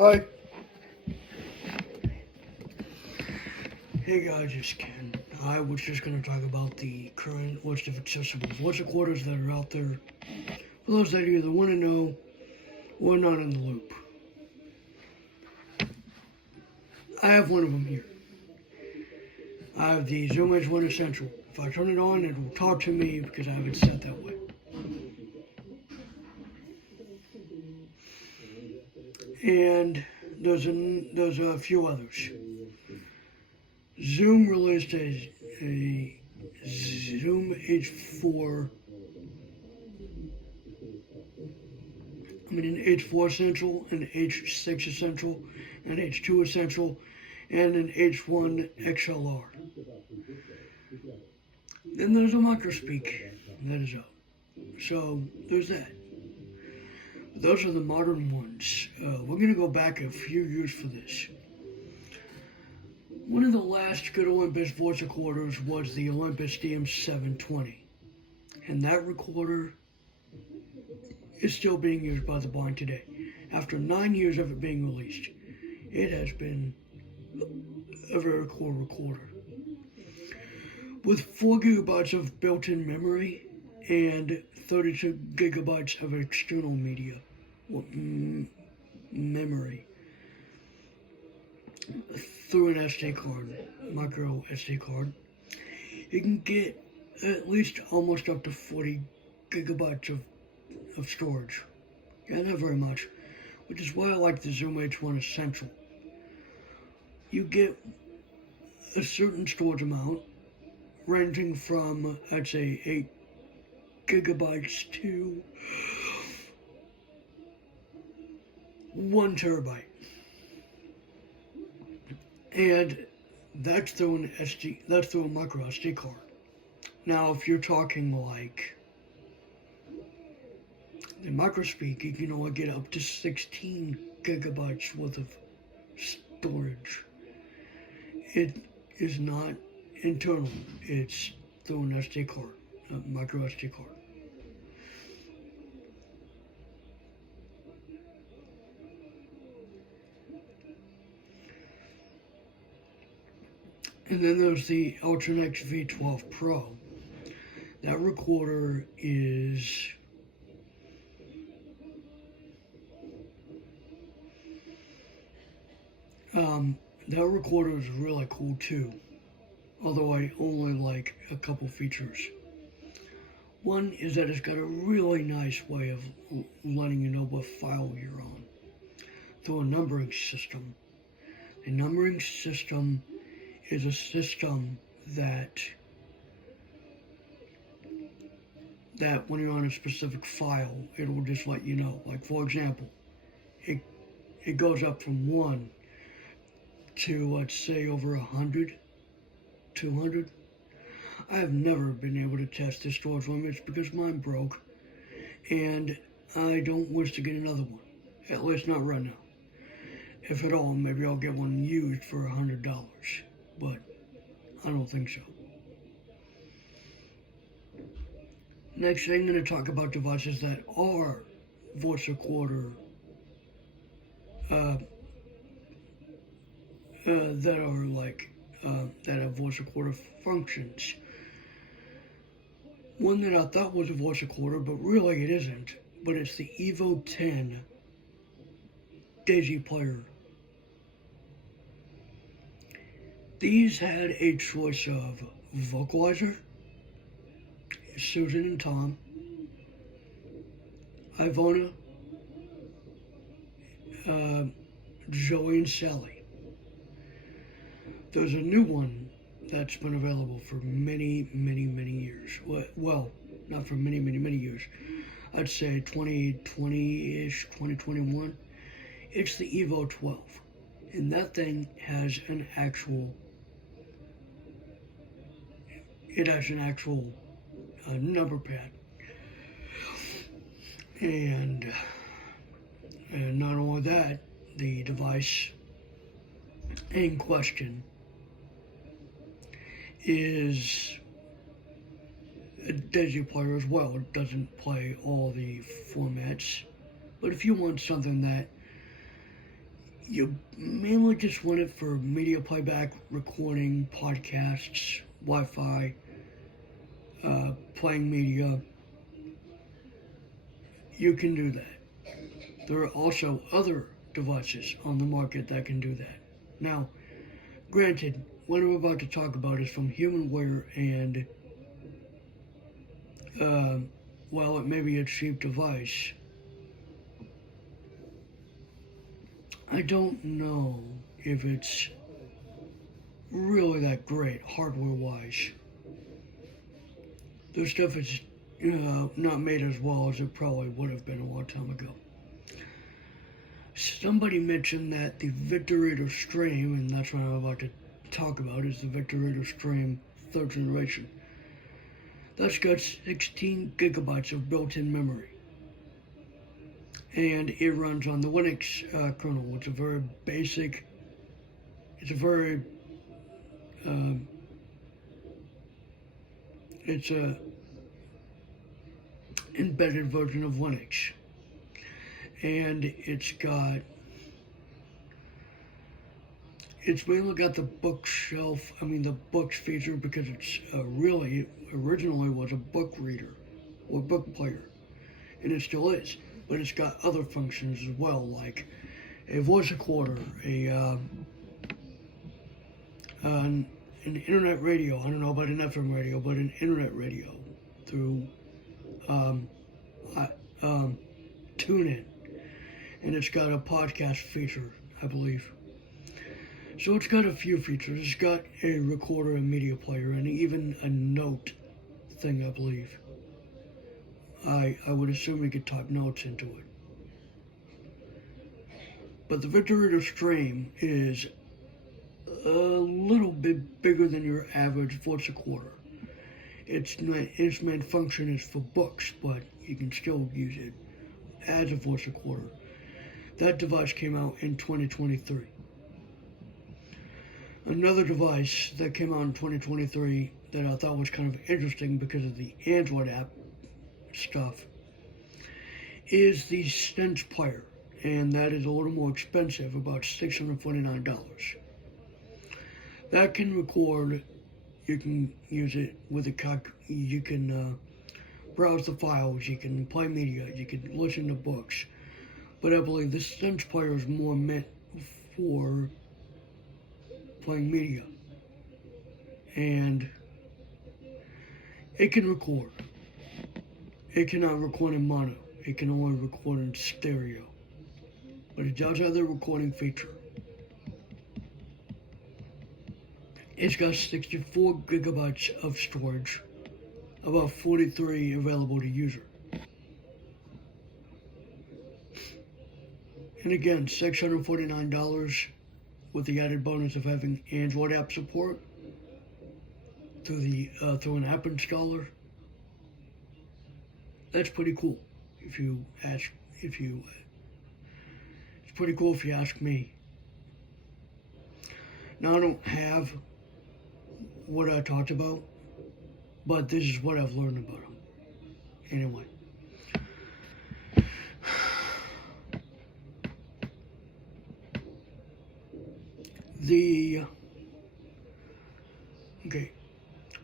Hi. Hey guys, it's Ken. I was just going to talk about the current list of accessible voice recorders that are out there for those that either want to know or not in the loop. I have one of them here. I have the Zoom H1 Essential. If I turn it on, it will talk to me because I have it set that way. And there's a few others. Zoom released a Zoom H4 an H4 Essential, an H6 Essential, an H2 Essential, and an H1 XLR. Then there's a Microspeak that is up. So there's that. Those are the modern ones. We're going to go back a few years for this. One of the last good Olympus voice recorders was the Olympus DM720. And that recorder is still being used by the blind today. After 9 years of it being released, it has been a very cool recorder. With 4 gigabytes of built-in memory and 32 gigabytes of external media memory through an SD card, micro SD card, you can get at least almost up to 40 gigabytes of storage. Yeah, not very much, which is why I like the Zoom H1 Essential. You get a certain storage amount ranging from, I'd say, 8 gigabytes to 1 terabyte. And that's through a micro SD card. Now, if you're talking like the Microspeak, you can only get up to 16 gigabytes worth of storage. It is not internal, it's through an SD card, a micro SD card. And then there's the Ultranex V12 Pro. That recorder is that recorder is really cool too, although I only like a couple features. One is that it's got a really nice way of letting you know what file you're on through a numbering system. A numbering system is a system that when you're on a specific file, it will just let you know. Like, for example, it goes up from 1 to, let's say, over 100, 200. I have never been able to test the storage limits because mine broke, and I don't wish to get another one, at least not right now. If at all, maybe I'll get one used for $100, but I don't think so. Next thing, I'm going to talk about devices that are voice recorder, that are like, that have voice recorder functions. One that I thought was a voice recorder, but really it isn't, but it's the Evo 10 Daisy Player. These had a choice of vocalizer, Susan and Tom, Ivona, Joey and Sally. There's a new one that's been available for many, many, many years. Well, not for many, many, many years. I'd say 2020-ish, 2021. It's the Evo 12. And that thing has an actual number pad. And not only that, the device in question is a Daisy player as well. It doesn't play all the formats, but if you want something that You mainly just want it for media playback, recording, podcasts, Wi-Fi, playing media. You can do that. There are also other devices on the market that can do that. Now, granted, what I'm about to talk about is from Humanware, and while it may be a cheap device, I don't know if it's really that great hardware-wise. This stuff is not made as well as it probably would have been a long time ago. Somebody mentioned that the Victorino Stream, and that's what I'm about to talk about, is the Victorino Stream 3rd generation. That's got 16 gigabytes of built-in memory. And it runs on the Linux kernel. It's a very basic, it's a very, it's a embedded version of Linux. And it's mainly got the bookshelf, the books feature, because it's really originally was a book reader or book player, and it still is, but it's got other functions as well, like a voice recorder, an internet radio. I don't know about an FM radio, but an internet radio through TuneIn, and it's got a podcast feature, I believe. So it's got a few features. It's got a recorder and media player, and even a note thing, I believe. I would assume we could type notes into it. But the Victorino Stream is a little bit bigger than your average voice recorder. Its main function is for books, but you can still use it as a voice recorder. That device came out in 2023. Another device that came out in 2023 that I thought was kind of interesting because of the Android app stuff is the Stench Player, and that is a little more expensive, about $649. That can record, you can use it with you can browse the files, you can play media, you can listen to books, but I believe the Stench Player is more meant for playing media, and it can record. It cannot record in mono. It can only record in stereo, but it does have the recording feature. It's got 64 gigabytes of storage, about 43 available to user. And again, $649 with the added bonus of having Android app support through an app installer. That's pretty cool. It's pretty cool if you ask me. Now, I don't have what I talked about, but this is what I've learned about them. Anyway. Okay,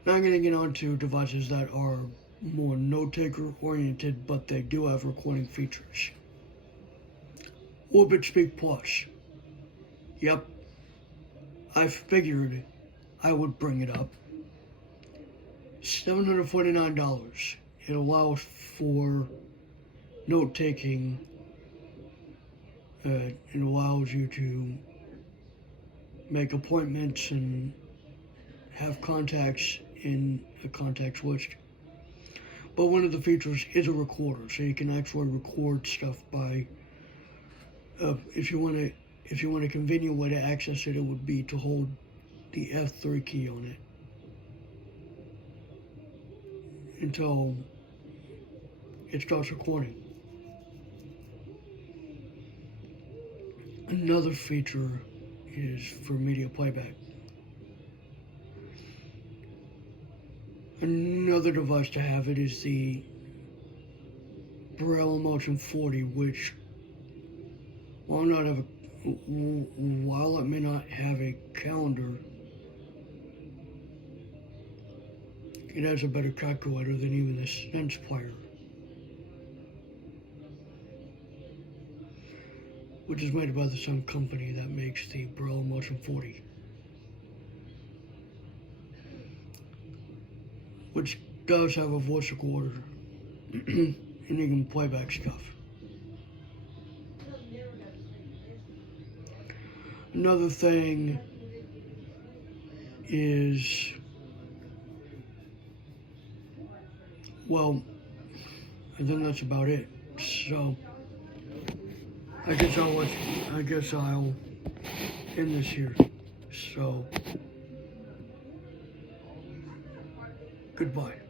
now I'm going to get on to devices that are more note-taker oriented, but they do have recording features. Orbit Speak Plus. Yep, I figured I would bring it up. $749. It allows for note-taking. It allows you to make appointments and have contacts in a contacts list. But one of the features is a recorder, so you can actually record stuff by, if you want a convenient way to access it, it would be to hold the F3 key on it until it starts recording. Another feature is for media playback. Another device to have it is the Braille Emotion 40, which, while not while it may not have a calendar, it has a better calculator than even the Sense Player, which is made by the same company that makes the Braille Motion 40, which does have a voice recorder, and you can play back stuff. Another thing is, well, I think that's about it. So I guess I'll end this here. So goodbye.